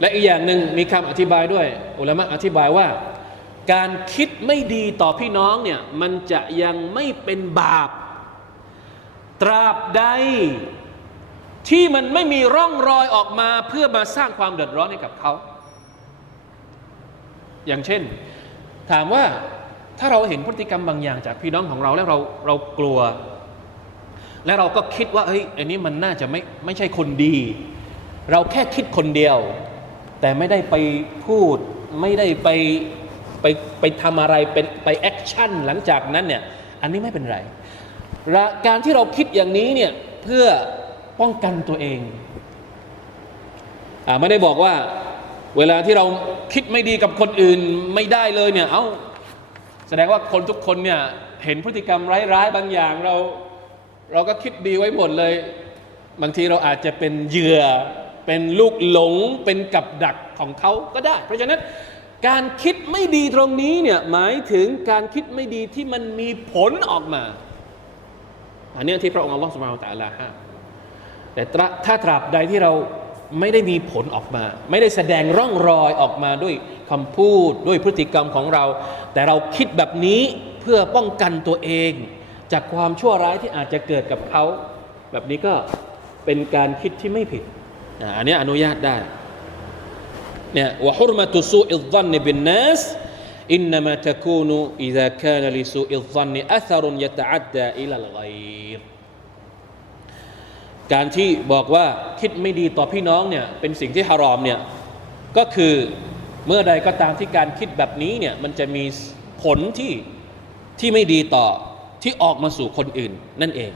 และอีกอย่างหนึ่งมีคำอธิบายด้วย อุลามะอธิบายว่า การคิดไม่ดีต่อพี่น้องเนี่ยมันจะยังไม่เป็นบาป ตราบใดที่มันไม่มีร่องรอยออกมาเพื่อมาสร้างความเดือดร้อนให้กับเขา อย่างเช่น ถามว่าถ้าเราเห็นพฤติกรรมบางอย่างจากพี่น้องของเราแล้วเราเรากลัว และเราก็คิดว่าเฮ้ยอันนี้มันน่าจะไม่ไม่ใช่คนดี เราแค่คิดคนเดียว แต่ไม่ได้ไปพูดไม่ได้ไปไปไปทำอะไรเป็นไปแอคชั่นหลังจากนั้นเนี่ยอันนี้ไม่เป็นไร การที่เราคิดอย่างนี้เนี่ยเพื่อป้องกันตัวเองอไม่ได้บอกว่าเวลาที่เราคิดไม่ดีกับคนอื่นไม่ได้เลยเนี่ยเอา้าแสดงว่าคนทุกคนเนี่ยเห็นพฤติกรรมร้ายๆบางอย่างเรา เราก็คิดดีไว้หมดเลย บางทีเราอาจจะเป็นเหยื่อ เป็นลูกหลงเป็นกับดักของเขาก็ได้ เพราะฉะนั้นการคิดไม่ดีตรงนี้เนี่ยหมายถึงการคิดไม่ดีที่มันมีผลออกมา อันนี้ที่พระองค์อัลลอฮฺสุบานะฮูวะตะอาลาห้ามแต่ถ้าตราบใดที่เราไม่ได้มีผลออกมา ไม่ได้แสดงร่องรอยออกมาด้วยคำพูดด้วยพฤติกรรมของเรา แต่เราคิดแบบนี้เพื่อป้องกันตัวเอง จากความชั่วร้ายที่อาจจะเกิดกับเขา แบบนี้ก็เป็นการคิดที่ไม่ผิด อันนี้อนุญาตได้เนี่ยว่าฮุรมะตุซูอิลซันบินนัสอินนามะตะคูนุอิซาคานลิซูอิลซันอัธรุนยะตะอัดดาอิลัลไกรการที่บอกว่าคิดไม่ดีต่อพี่น้องเนี่ยเป็นสิ่งที่ฮารอมเนี่ยก็คือเมื่อใดก็ตามที่การคิดแบบนี้เนี่ยมันจะมีผลที่ที่ไม่ดีต่อที่ออกมาสู่คนอื่นนั่นเอง